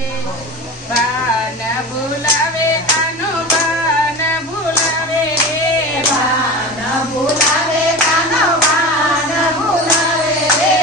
બાન બોલાવે કાનો બાન બોલાવે રે બાન બોલાવે કાનો બાન બોલાવે રે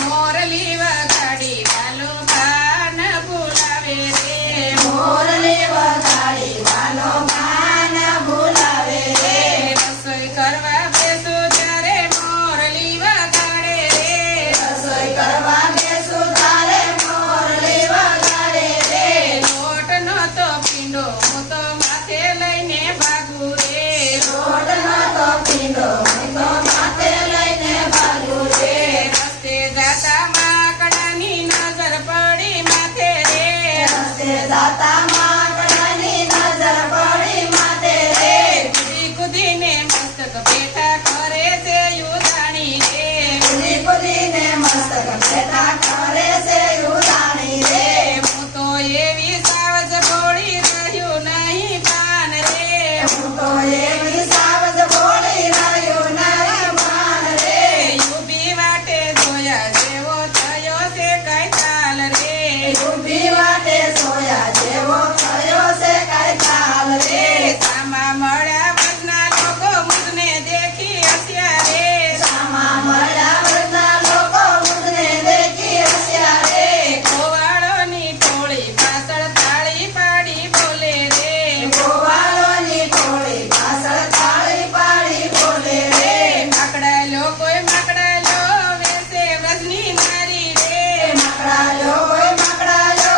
મોરલી વગાડી વાલો બાન બોલાવે રે મોરલી વગાડી વાલો બાન બોલાવે રે રસોઈ કરવા બેસો ત્યારે મોરલી વગાડે રે રસોઈ કરવા બેસું તારે મોરલી વગાડે રે લોટ નતો પીંડો હું તો માથે લઈને ભાગું રે લોટ નતો પીંડો હું તો માથે લઈને ભાગું રે રસ્તે જાતા માકડાની નજર પડી માથે રે રસ્તે જાતા માકડાની નજર પડી માથે રે કૂદી કૂદીને મસ્તક બેઠા કરે છે યુદાણી રે કૂદી કૂદીને મસ્તક બેઠા કરે છે યુદાણી રે હું તો એવી સાવજ ભોળી રહ્યું નહીં પાન રે હું તો એવી સાવજ બોલી રહ્યું નહીં માન રે યુબી વાટે જોયા જેવો થયો છે કઈ ચાલ રે ઊભી વાટે સોયા જેવો થયો છે કાંઈ ચાલ રે સામા મળ્યા વચના લોકો મુજને દેખી હસ્યા રે સામા મળ્યા વચના લોકો મુજને દેખી હસ્યા રે ગોવાળોની ટોળી પાછળ તાળી પાડી બોલે રે ગોવાળોની ટોળી પાછળ તાળી પાડી બોલે રે માકડાલો કોઈ માકડાલો વેસે વ્રજની નારી રે મકડાયો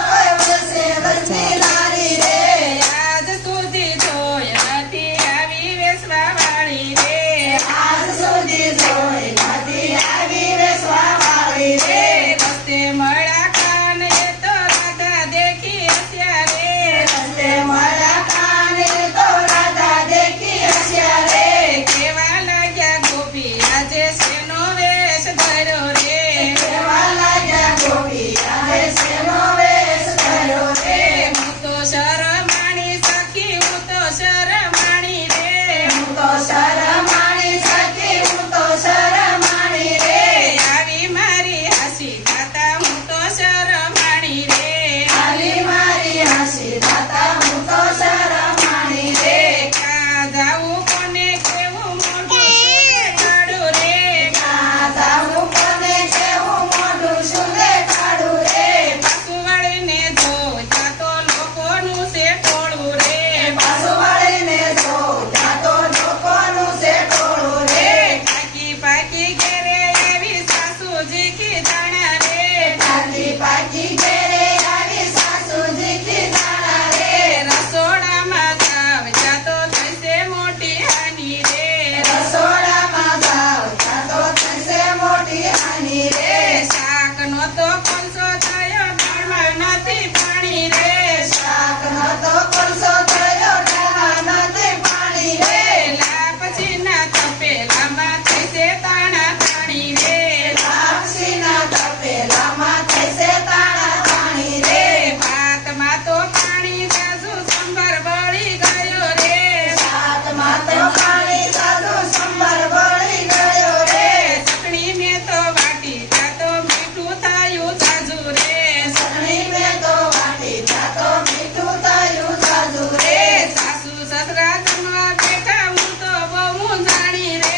કોઈ વસે વસની નારી રે આજ સુધી જોઈ નથી આવી વેસવા વાળી રે આજ સુધી જોઈ નથી આવી વેસવા વાળી રે રસ્તે મળ્યા કાન એ તો રાધા દેખી હસ્યા રે રસ્તે મળ્યા કાને તો રાધા દેખી હસ્યા રે કેવા લાગ્યા ગોપી આજે શેનો વેશ ધર્યો રે કેવા લાગ્યા ગોપી આજે શેનો વેશ ધર્યો રે હું તો શરમાણી સખી હું તો શરમાણી રે હું તો શરમાણી સખી હું તો શરમાણી રે આવી મારી હાસી ખાતા હું તો શરમાણી રે ખાલી મારી હસી દાતા હું તો શરમાણી રે ક્યાં જાવું કોને કેવું મોઢું સુને કાઢું રે કાતા હું કોને કેવું મોઢું શું દેખાડું રે પાછું વળીને જોતા તો લોકોનું છે ટોળું રે પાછું વળીને જો ત્યાં તો લોકોનું છે ટોળું રે પાકી પાકી ઘેરે આવી સાસુજી કીધાણા રે પાકી પાકી ઘેરે આવી સાસુજી કીધાણા રે રસોડામાં જાવ ત્યાં તો થશે મોટી હાની રે રસોડામાં જાવ ત્યાં તો થશે મોટી હાની રે શાકનો તો કોલસો થયો દાળમાં નથી પાણી રે શાકનો તો કોલસો થયો ડાળમાં નથી પાણી રે લાપસીના તપેલામાં થશે તાણા પાણી રે લાપસીના તપેલામાં થશે તાણા પાણી રે ભાતમાં તો પાણી જાજુ સંભાર બળી ગયો રે શાકમાં તો પાણી સાદુ સંભાર બળી ગયો રે ચટણી મેં તો વાટી ત્યાં તો મીઠું થયું જાજુ રે સગડી મેં તો વાટી ત્યાં તો મીઠું થયું જાજુ રે સાસુ સસરા જમવા બેઠા હું તો બહુ જાણી રે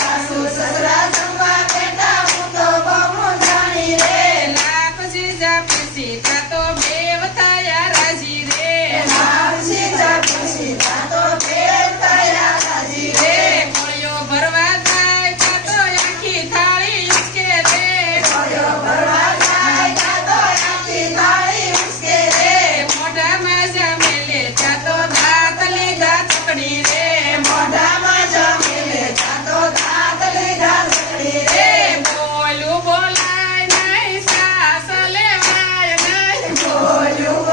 સાસુ સસરા જમવા બેઠા હું તો બહુ જાણી રે લાપસી જા પીસી ત્યાં તો બેવ થયા રાજી રે લાપસી જા પીસી ત્યાં તો બેવ થયા રાજી રે કોળિયો ભરવા જાય ત્યાં તો આખી થાળી ઉચકે રે કોળિયો ભરવા જાય ત્યાં તો આખી થાળી ઉચકે રે મોઢામાં જમેલે ત્યાં તો દાંત લીધા ચકડી રે મોઢામાં જમી લે ત્યાં તો દાંત લીધા સકડી રે બોલું બોલાય નહીં સાસ લેવાય નહીં બોલ્યું